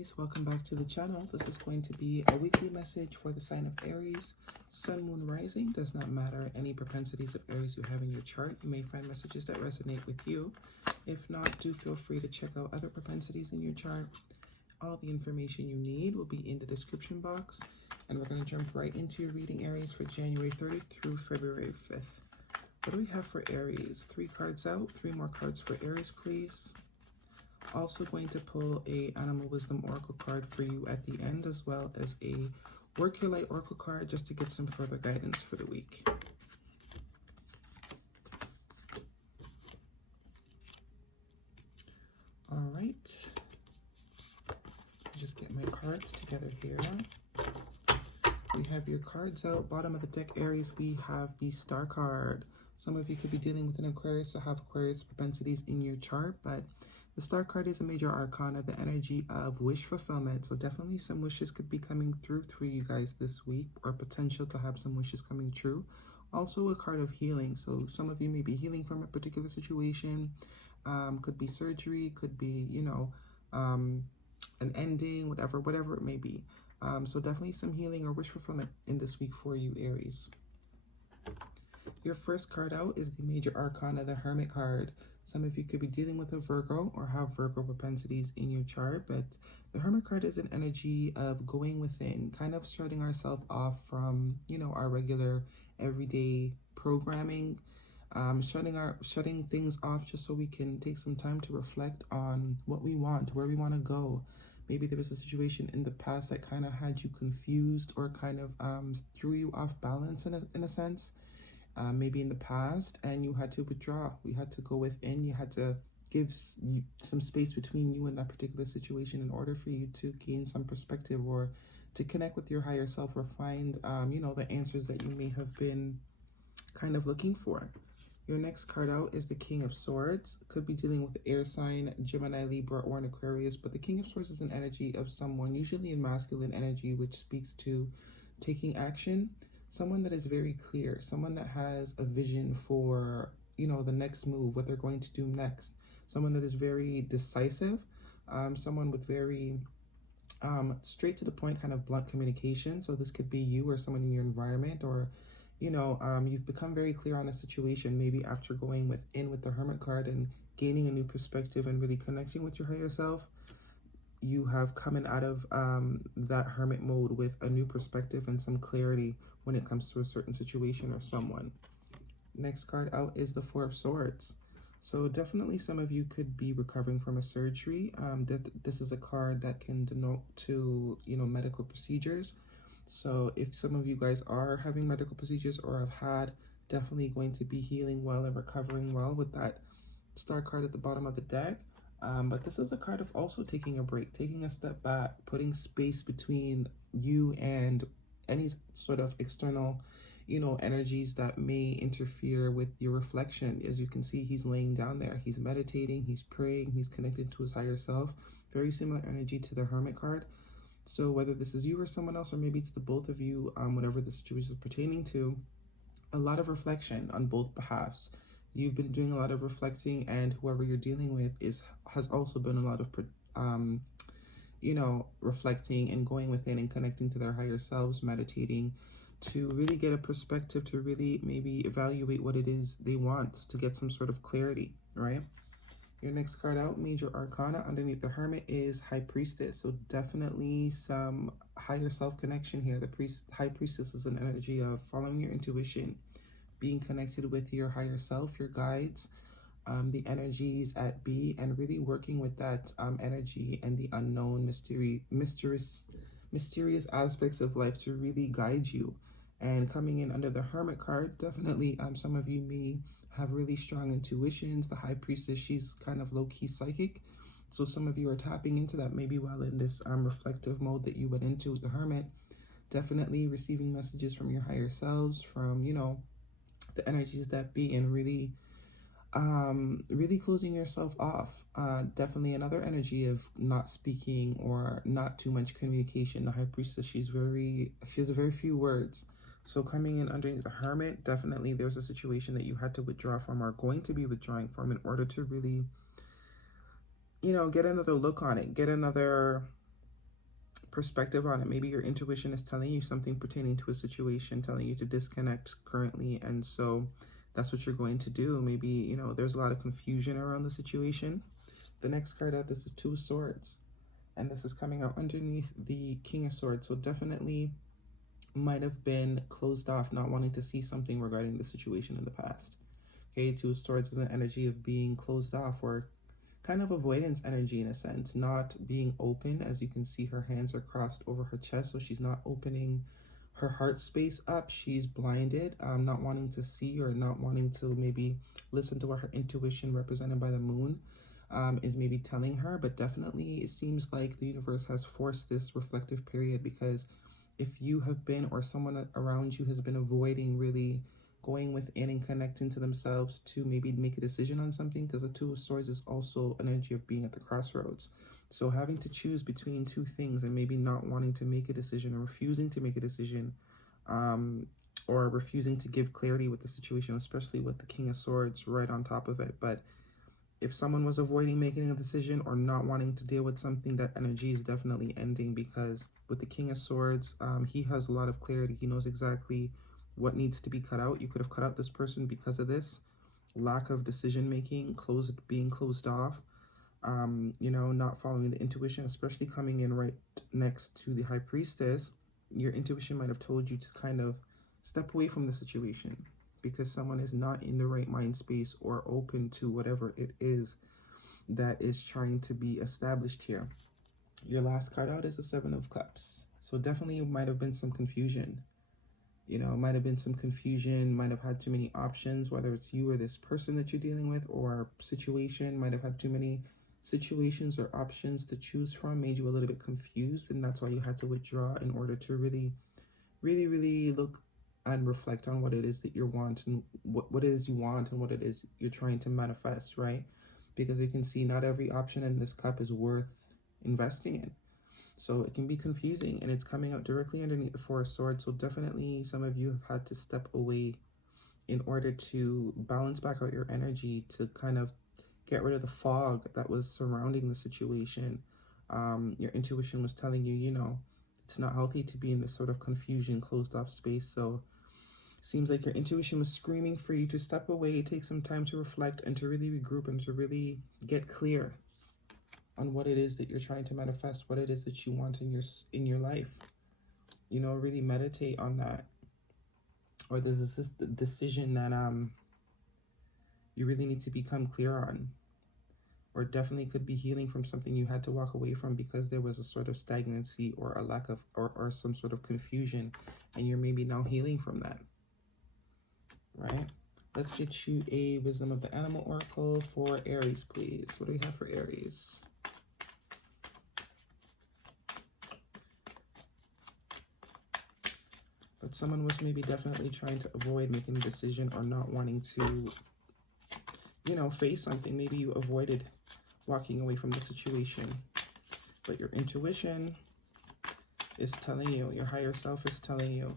Aries, welcome back to the channel. This is going to be a weekly message for the sign of Aries. Sun, moon, rising, does not matter any propensities of Aries you have in your chart. You may find messages that resonate with you. If not, do feel free to check out other propensities in your chart. All the information you need will be in the description box. And we're going to jump right into your reading, Aries, for January 30th through February 5th. What do we have for Aries? 3 cards out, 3 more cards for Aries, please. Also going to pull a Animal Wisdom Oracle card for you at the end, as well as a Work Your Light Oracle card just to get some further guidance for the week. All right. Just get my cards together here. We have your cards out. Bottom of the deck, Aries, we have the Star card. Some of you could be dealing with an Aquarius or have Aquarius propensities in your chart, but the Star card is a major arcana, the energy of wish fulfillment. So definitely some wishes could be coming through you guys this week, or potential to have some wishes coming true. Also a card of healing. So some of you may be healing from a particular situation. Could be surgery, could be, an ending, whatever it may be. So definitely some healing or wish fulfillment in this week for you, Aries. Your first card out is the major arcana, the Hermit card. Some of you could be dealing with a Virgo or have Virgo propensities in your chart, but the Hermit card is an energy of going within, kind of shutting ourselves off from, our regular everyday programming, shutting things off just so we can take some time to reflect on what we want, where we want to go. Maybe there was a situation in the past that kind of had you confused or kind of threw you off balance in a sense. Maybe in the past, and you had to withdraw. We had to go within. You had to give some space between you and that particular situation in order for you to gain some perspective or to connect with your higher self or find, the answers that you may have been kind of looking for. Your next card out is the King of Swords. Could be dealing with the air sign, Gemini, Libra, or an Aquarius, but the King of Swords is an energy of someone, usually in masculine energy, which speaks to taking action. Someone that is very clear, someone that has a vision for, the next move, what they're going to do next. Someone that is very decisive, someone with very straight to the point, kind of blunt communication. So this could be you or someone in your environment, or, you've become very clear on a situation, maybe after going within with the Hermit card and gaining a new perspective and really connecting with your higher self. You have coming out of that hermit mode with a new perspective and some clarity when it comes to a certain situation or someone. Next card out is the Four of Swords. So definitely some of you could be recovering from a surgery. This is a card that can denote to, medical procedures. So if some of you guys are having medical procedures or have had, definitely going to be healing well and recovering well with that Star card at the bottom of the deck. But this is a card of also taking a break, taking a step back, putting space between you and any sort of external, energies that may interfere with your reflection. As you can see, he's laying down there. He's meditating, he's praying, he's connected to his higher self. Very similar energy to the Hermit card. So whether this is you or someone else, or maybe it's the both of you, whatever the situation is pertaining to, a lot of reflection on both behalves. You've been doing a lot of reflecting, and whoever you're dealing with has also been a lot of, reflecting and going within and connecting to their higher selves, meditating to really get a perspective, to really maybe evaluate what it is they want, to get some sort of clarity, right? Your next card out, major arcana, underneath the Hermit is High Priestess. So definitely some higher self connection here. The High Priestess is an energy of following your intuition, being connected with your higher self, your guides, the energies at B, and really working with that energy and the unknown, mysterious aspects of life to really guide you. And coming in under the Hermit card, definitely some of you may have really strong intuitions. The High Priestess, she's kind of low-key psychic. So some of you are tapping into that maybe while in this reflective mode that you went into with the Hermit. Definitely receiving messages from your higher selves, from, the energies that be, and really closing yourself off. Definitely another energy of not speaking or not too much communication. The High Priestess, she has a very few words. So coming in underneath the Hermit, definitely there's a situation that you had to withdraw from, or going to be withdrawing from, in order to really, get another look on it, get another perspective on it. Maybe your intuition is telling you something pertaining to a situation, telling you to disconnect currently, and so that's what you're going to do. Maybe, you know, there's a lot of confusion around the situation. The next card out is the Two of Swords, and this is coming out underneath the King of Swords. So definitely might have been closed off, not wanting to see something regarding the situation in the past. Okay, Two of Swords is an energy of being closed off, or kind of avoidance energy in a sense, not being open. As you can see, her hands are crossed over her chest, so she's not opening her heart space up. She's blinded, not wanting to see, or not wanting to maybe listen to what her intuition, represented by the moon, is maybe telling her. But definitely it seems like the universe has forced this reflective period, because if you have been, or someone around you has been, avoiding really going within and connecting to themselves to maybe make a decision on something, because the Two of Swords is also an energy of being at the crossroads. So having to choose between two things, and maybe not wanting to make a decision, or refusing to make a decision, or refusing to give clarity with the situation, especially with the King of Swords right on top of it. But if someone was avoiding making a decision or not wanting to deal with something, that energy is definitely ending, because with the King of Swords, he has a lot of clarity. He knows exactly what needs to be cut out. You could have cut out this person because of this lack of decision making, being closed off, you know, not following the intuition, especially coming in right next to the High Priestess. Your intuition might have told you to kind of step away from the situation, because someone is not in the right mind space or open to whatever it is that is trying to be established here. Your last card out is the Seven of Cups. So definitely might have been some confusion. You know, might have been some confusion, might have had too many options, whether it's you or this person that you're dealing with, or situation, might have had too many situations or options to choose from, made you a little bit confused, and that's why you had to withdraw in order to really look and reflect on what it is that you want, and what it is you want, and what it is you're trying to manifest, right? Because you can see not every option in this cup is worth investing in. So it can be confusing, and it's coming out directly underneath the Four of Swords. So definitely some of you have had to step away in order to balance back out your energy, to kind of get rid of the fog that was surrounding the situation. Your intuition was telling you, you know, it's not healthy to be in this sort of confusion, closed off space. So it seems like your intuition was screaming for you to step away, take some time to reflect, and to really regroup, and to really get clear on what it is that you're trying to manifest, what it is that you want in your life. You know, really meditate on that. Or there's this decision that you really need to become clear on. Or definitely could be healing from something you had to walk away from because there was a sort of stagnancy, or a lack of, or some sort of confusion, and you're maybe now healing from that, right? Let's get you a Wisdom of the Animal Oracle for Aries, please. What do we have for Aries? But someone was maybe definitely trying to avoid making a decision, or not wanting to, you know, face something. Maybe you avoided walking away from the situation, but your intuition is telling you, your higher self is telling you,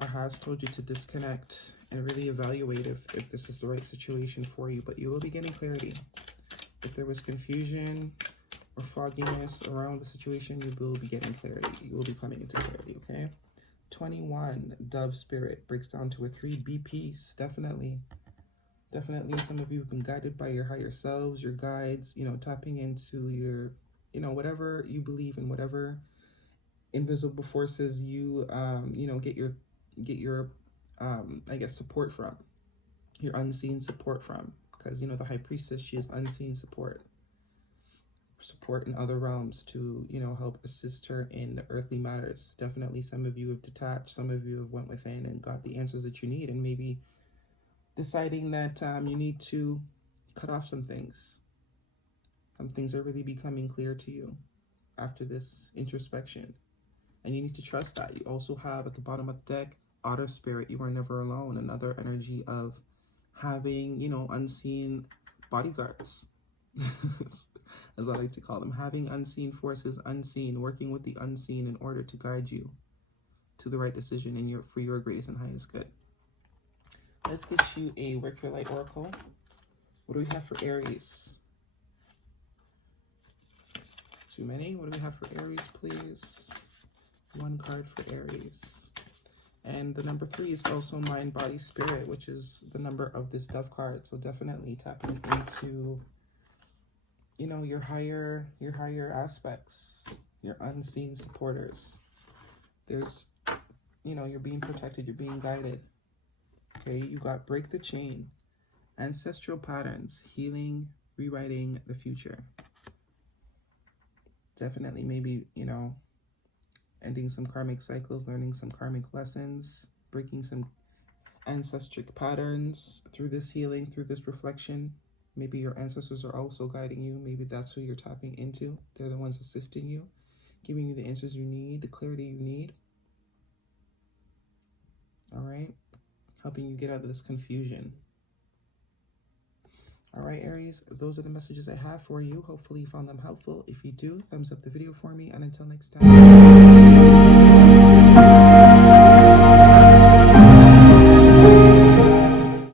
or has told you, to disconnect and really evaluate if this is the right situation for you. But you will be getting clarity. If there was confusion or fogginess around the situation, you will be getting clarity. You will be coming into clarity, okay? 21, Dove Spirit, breaks down to a 3, be peace. Definitely some of you have been guided by your higher selves, your guides, you know, tapping into your, you know, whatever you believe in, whatever invisible forces you, you know, get your I guess, support from, your unseen support from. Because, you know, the High Priestess, she is unseen support in other realms to, you know, help assist her in the earthly matters. Definitely some of you have detached, some of you have went within and got the answers that you need, and maybe deciding that you need to cut off some things. Some things are really becoming clear to you after this introspection, and you need to trust that. You also have at the bottom of the deck, Otter Spirit, you are never alone. Another energy of having, you know, unseen bodyguards, as I like to call them, having unseen forces, working with the unseen in order to guide you to the right decision in for your greatest and highest good. Let's get you a Work Your Light Oracle. What do we have for Aries? too many. What do we have for Aries, please? One card for Aries. And the number 3 is also mind, body, spirit, which is the number of this Dove card. So definitely tapping into, you know, your higher aspects, your unseen supporters. There's, you know, you're being protected, you're being guided. Okay, you got break the chain, ancestral patterns, healing, rewriting the future. Definitely maybe, you know, ending some karmic cycles, learning some karmic lessons, breaking some ancestral patterns through this healing, through this reflection. Maybe your ancestors are also guiding you. Maybe that's who you're tapping into. They're the ones assisting you, giving you the answers you need, the clarity you need. All right, helping you get out of this confusion. All right, Aries, those are the messages I have for you. Hopefully you found them helpful. If you do, thumbs up the video for me. And until next time.